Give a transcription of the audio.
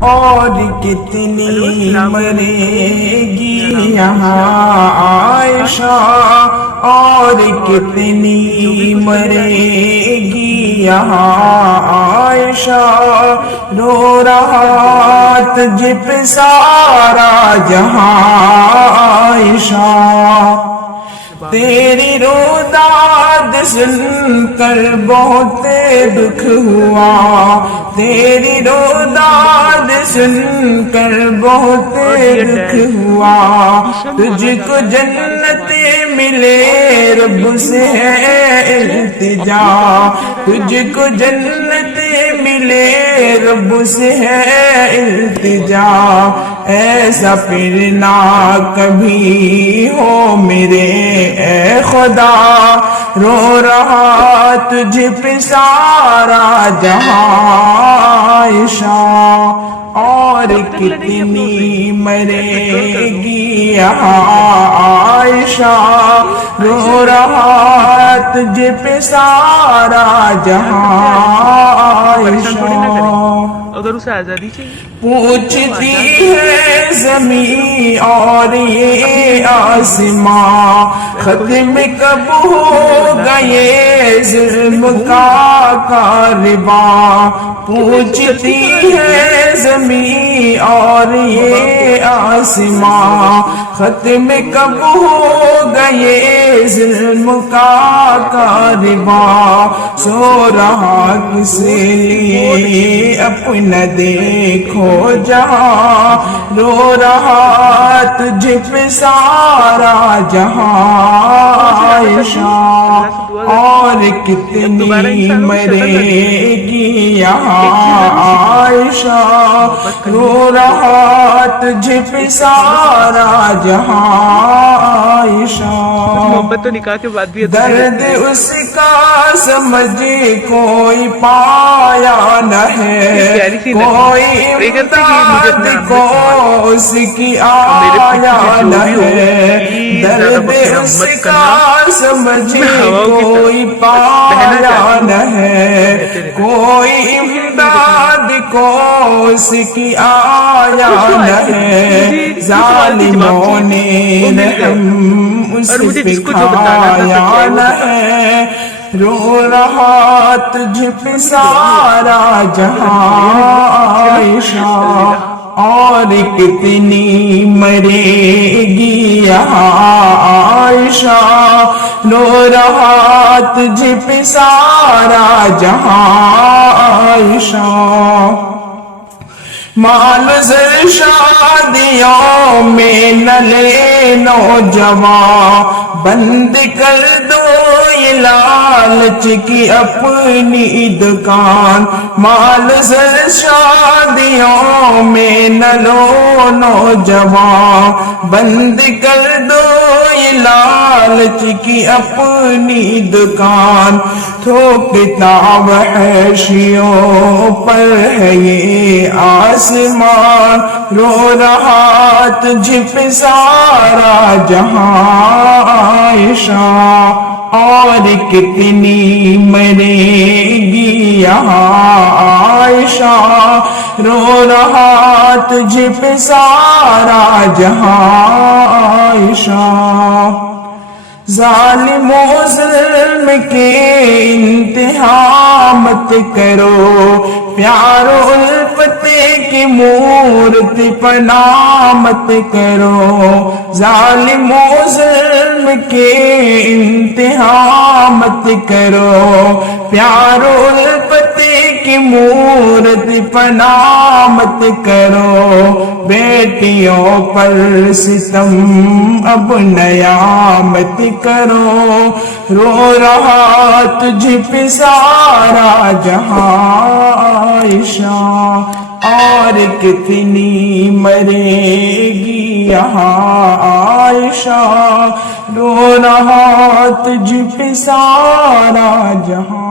اور کتنی مرے گی یہاں عائشہ، اور کتنی مرے گی یہاں عائشہ، رو رہا تجھ پہ سارا جہاں عائشہ، تیری روداد سن کر بہت دکھ ہوا، تیری روداد سن کر بہت دکھ ہوا، تجھ کو جنت ملے رب سے ہے التجا، تجھ کو جنت ملے رب سے ہے التجا، ایسا پھر نہ کبھی ہو میرے اے خدا، رو رہا تجھ پہ سارا جہاں عائشہ، اور کتنی مرے گی یہاں عائشہ، رو رہا تجھ پہ سارا جہاں عائشہ، اگر اسے آزادی چاہیے پوچھتی ہے زمین اور یہ آسماں، ختم کب ہوگا یہ ظلم کا کارواں، پوچھتی ہے زمین اور یہ آسماں، ختم کب ہوگا یہ ظلم کا کارواں، سو رہا کس لیے اپنا دیکھو جہاں، رو رہا تجھ پہ سارا جہاں عائشہ، اور کتنی مرے گی یہاں عائشہ، رو رہا تجھ پہ سارا جہاں عائشہ، محبت تو نکاح کے بعد بھی درد اس کا سمجھ کوئی پایا نہ ہے، کوئی امداد کو اس کی آیا نہ ہے، درد اس کا سمجھ کوئی پایا نہ ہے، کوئی امداد کو اس کی آیا نہ ہے، ظالموں نے رحم اس پہ کھایا نہ ہے، رو رہا تجھ پہ سارا جہاں عائشہ، اور کتنی مرے گی یہاں عائشہ، رو رہا تجھ پہ سارا جہاں عائشہ، مال زر شادیوں میں نہ لے نوجوان، بند کر دو یہ لالچ کی اپنی دکان، مال زر شادیوں میں نہ لو نوجوان، بند کر دو یہ لالچ کی اپنی دکان، تھوکتا وحشیوں پر ہے یہ آسمان، رو رہا تجھ پہ سارا جہاں عائشہ، اور کتنی مرے گی یہاں عائشہ، رو رہا تجھ پہ سارا جہاں عائشہ، ظالم و ظلم کے انتہا مت کرو، پیار و الفت کی مورت پناہ مت کرو، ظالم و ظلم کے انتہا مت کرو، پیار و الفت کی مورت پناہ مت کرو، بیٹیوں پر ستم اب نیا مت کرو، رو رہا تجھ پہ سارا جہاں عائشہ، اور کتنی مرے گی یہاں عائشہ، رو رہا تجھ پہ سارا جہاں